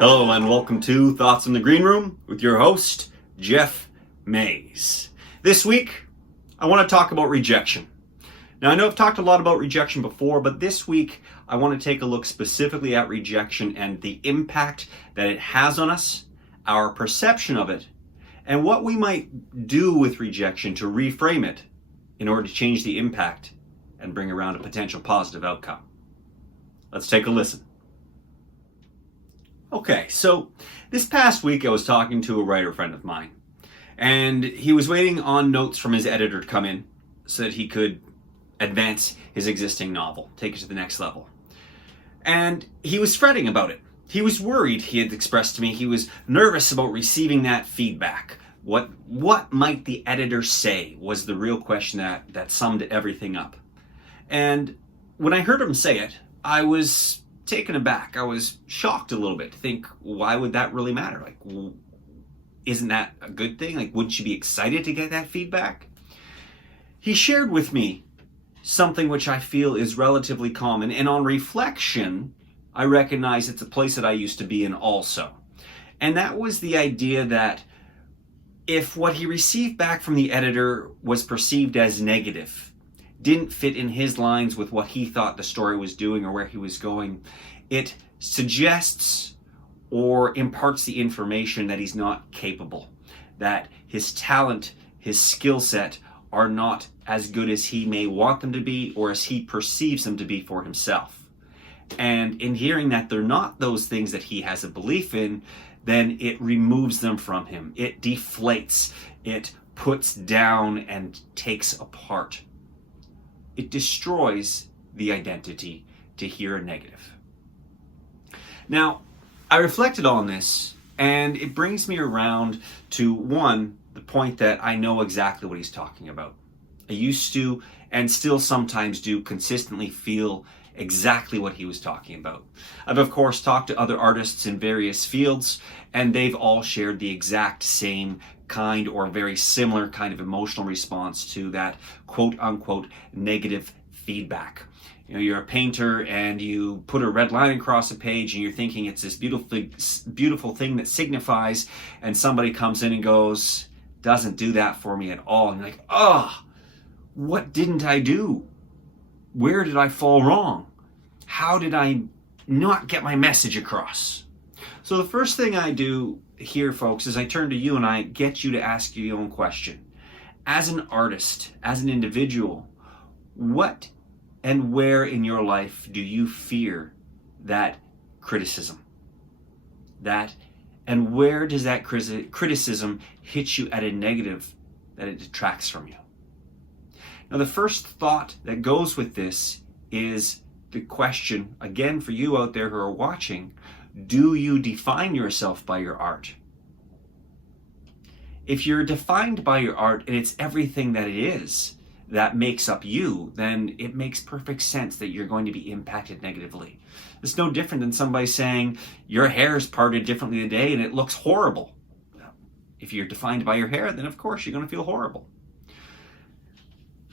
Hello and welcome to Thoughts in the Green Room with your host, Geoff Mays. This week, I want to talk about rejection. Now, I know I've talked a lot about rejection before, but this week, I want to take a look specifically at rejection and the impact that it has on us, our perception of it, and what we might do with rejection to reframe it in order to change the impact and bring around a potential positive outcome. Let's take a listen. Okay, so this past week I was talking to a writer friend of mine, and he was waiting on notes from his editor to come in so that he could advance his existing novel, take it to the next level. And he was fretting about it. He was worried, he had expressed to me. He was nervous about receiving that feedback. What might the editor say was the real question that summed everything up. And when I heard him say it, I was taken aback. I was shocked a little bit to think, why would that really matter? Like, isn't that a good thing? Like, wouldn't you be excited to get that feedback? He shared with me something which I feel is relatively common, and on reflection, I recognize it's a place that I used to be in also. And that was the idea that if what he received back from the editor was perceived as negative, didn't fit in his lines with what he thought the story was doing or where he was going, it suggests or imparts the information that he's not capable, that his talent, his skill set are not as good as he may want them to be or as he perceives them to be for himself. And in hearing that they're not those things that he has a belief in, then it removes them from him. It deflates, it puts down and takes apart. It destroys the identity to hear a negative. Now, I reflected on this, and it brings me around to one, the point that I know exactly what he's talking about. I used to, and still sometimes do, consistently feel exactly what he was talking about. I've of course talked to other artists in various fields, and they've all shared the exact same kind or very similar kind of emotional response to that quote unquote negative feedback. You know, you're a painter and you put a red line across a page and you're thinking it's this beautiful thing that signifies, and somebody comes in and goes, doesn't do that for me at all. And you're like, oh, what didn't I do? Where did I fall wrong? How did I not get my message across? So the first thing I do here, folks, is I turn to you and I get you to ask your own question. As an artist, as an individual, what and where in your life do you fear that criticism? And where does that criticism hit you at a negative that it detracts from you? Now, the first thought that goes with this is the question, again, for you out there who are watching, do you define yourself by your art? If you're defined by your art and it's everything that it is that makes up you, then it makes perfect sense that you're going to be impacted negatively. It's no different than somebody saying your hair is parted differently today and it looks horrible. If you're defined by your hair, then of course you're going to feel horrible.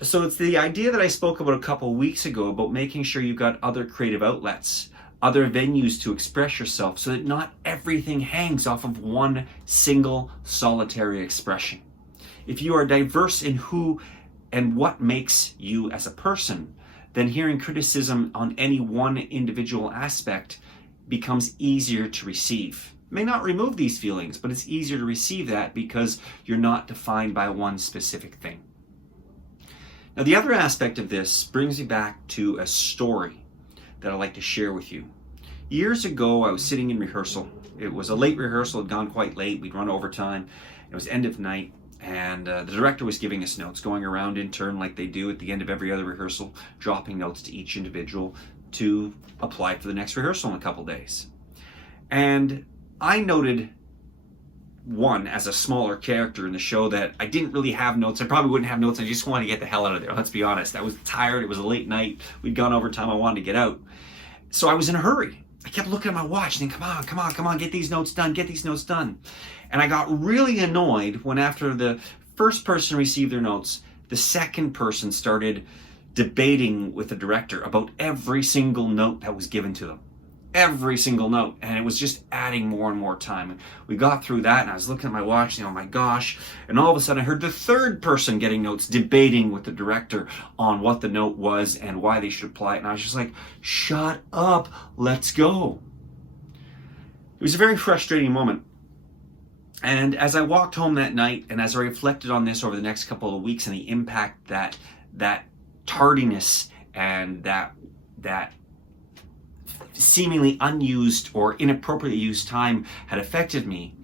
So it's the idea that I spoke about a couple of weeks ago about making sure you've got other creative outlets, other venues to express yourself, so that not everything hangs off of one single solitary expression. If you are diverse in who and what makes you as a person, then hearing criticism on any one individual aspect becomes easier to receive. It may not remove these feelings, but it's easier to receive that because you're not defined by one specific thing. Now, the other aspect of this brings me back to a story that I'd like to share with you. Years ago, I was sitting in rehearsal. It was a late rehearsal, it had gone quite late, we'd run overtime. It was end of night, and the director was giving us notes, going around in turn like they do at the end of every other rehearsal, dropping notes to each individual to apply for the next rehearsal in a couple days. And I noted one as a smaller character in the show that I didn't really have notes. I probably wouldn't have notes. I just wanted to get the hell out of there. Let's be honest. I was tired. It was a late night. We'd gone overtime. I wanted to get out. So I was in a hurry. I kept looking at my watch and thinking, come on, get these notes done. And I got really annoyed when after the first person received their notes, the second person started debating with the director about every single note that was given to them. every single note, and it was just adding more and more time. And we got through that, and I was looking at my watch, oh my gosh, and all of a sudden I heard the third person getting notes debating with the director on what the note was and why they should apply it, and I was just like, shut up, let's go. It was a very frustrating moment. And as I walked home that night, and as I reflected on this over the next couple of weeks and the impact that tardiness and that seemingly unused or inappropriately used time had affected me,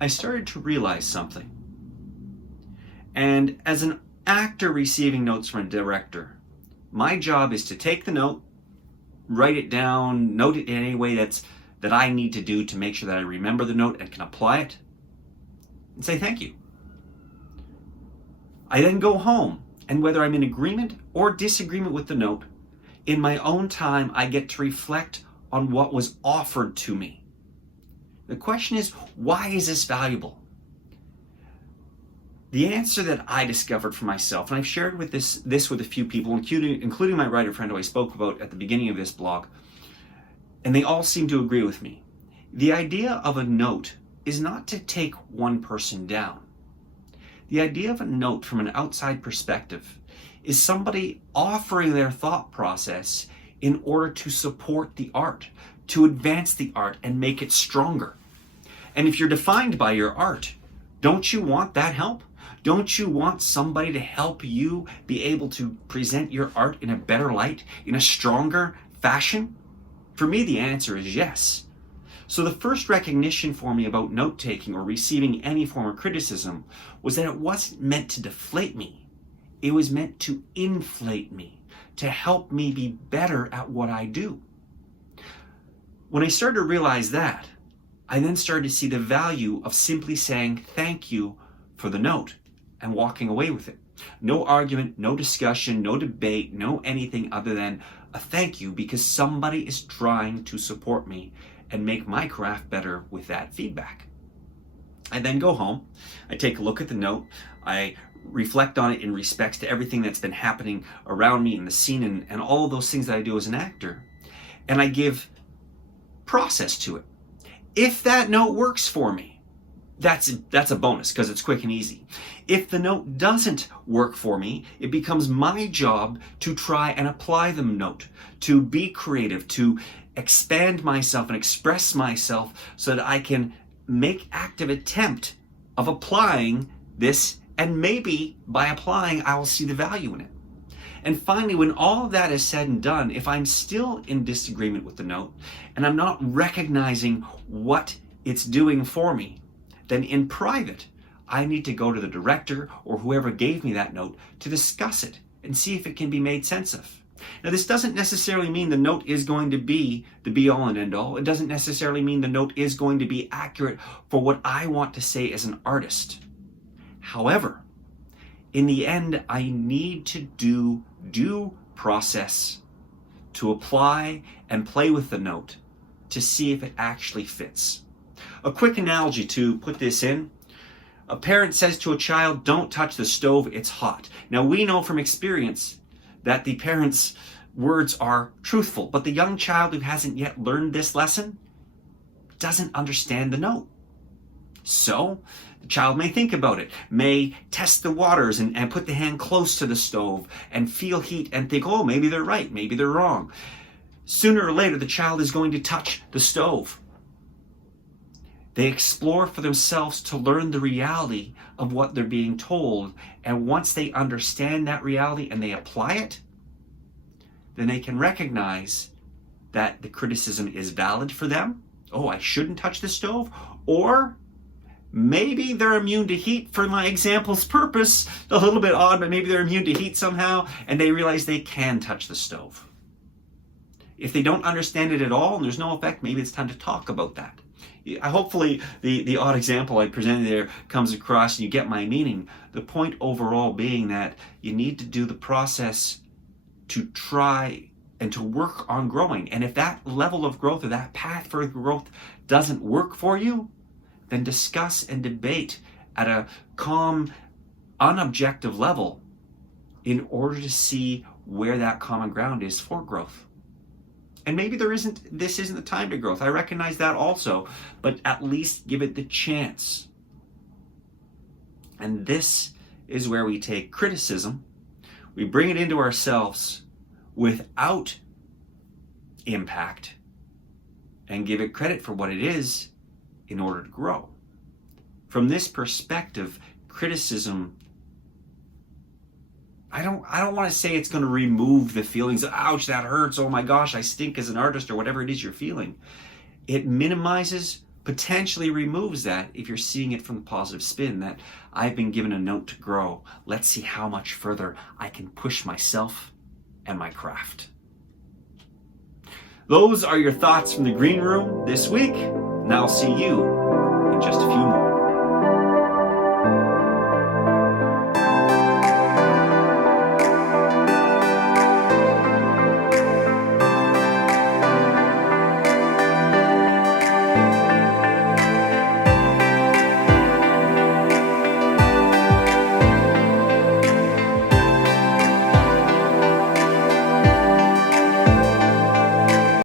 I started to realize something. And as an actor receiving notes from a director, my job is to take the note, write it down, note it in any way that I need to do to make sure that I remember the note and can apply it, and say thank you. I then go home, and whether I'm in agreement or disagreement with the note, in my own time, I get to reflect on what was offered to me. The question is, why is this valuable? The answer that I discovered for myself, and I've shared with this with a few people, including my writer friend who I spoke about at the beginning of this blog, and they all seem to agree with me. The idea of a note is not to take one person down. The idea of a note from an outside perspective is somebody offering their thought process in order to support the art, to advance the art and make it stronger. And if you're defined by your art, don't you want that help? Don't you want somebody to help you be able to present your art in a better light, in a stronger fashion? For me, the answer is yes. So the first recognition for me about note-taking or receiving any form of criticism was that it wasn't meant to deflate me. It was meant to inflate me, to help me be better at what I do. When I started to realize that, I then started to see the value of simply saying thank you for the note and walking away with it. No argument, no discussion, no debate, no anything other than a thank you because somebody is trying to support me and make my craft better with that feedback. I then go home, I take a look at the note, I reflect on it in respects to everything that's been happening around me in the scene and all of those things that I do as an actor, and I give process to it. If that note works for me, that's a bonus because it's quick and easy. If the note doesn't work for me, it becomes my job to try and apply the note, to be creative, to expand myself and express myself so that I can make active attempt of applying this, and maybe by applying I will see the value in it. And finally, when all of that is said and done, if I'm still in disagreement with the note and I'm not recognizing what it's doing for me, then in private I need to go to the director or whoever gave me that note to discuss it and see if it can be made sense of. Now, this doesn't necessarily mean the note is going to be the be-all and end-all. It doesn't necessarily mean the note is going to be accurate for what I want to say as an artist. However, in the end, I need to do due process to apply and play with the note to see if it actually fits. A quick analogy to put this in. A parent says to a child, "Don't touch the stove, it's hot." Now, we know from experience that the parent's words are truthful, but the young child who hasn't yet learned this lesson doesn't understand the note. So the child may think about it, may test the waters and put the hand close to the stove and feel heat and think, oh, maybe they're right, maybe they're wrong. Sooner or later, the child is going to touch the stove. They explore for themselves to learn the reality of what they're being told. And once they understand that reality and they apply it, then they can recognize that the criticism is valid for them. Oh, I shouldn't touch the stove. Or maybe they're immune to heat for my example's purpose. A little bit odd, but maybe they're immune to heat somehow, and they realize they can touch the stove. If they don't understand it at all and there's no effect, maybe it's time to talk about that. Hopefully the odd example I presented there comes across and you get my meaning. The point overall being that you need to do the process to try and to work on growing. And if that level of growth or that path for growth doesn't work for you, then discuss and debate at a calm, unobjective level in order to see where that common ground is for growth. And maybe this isn't the time to growth. I recognize that also, but at least give it the chance. And this is where we take criticism, we bring it into ourselves without impact, and give it credit for what it is in order to grow. From this perspective, criticism, I don't want to say it's going to remove the feelings of, ouch, that hurts, oh my gosh, I stink as an artist, or whatever it is you're feeling. It minimizes, potentially removes that if you're seeing it from the positive spin that I've been given a note to grow. Let's see how much further I can push myself and my craft. Those are your thoughts from the green room this week, and I'll see you in just a few more.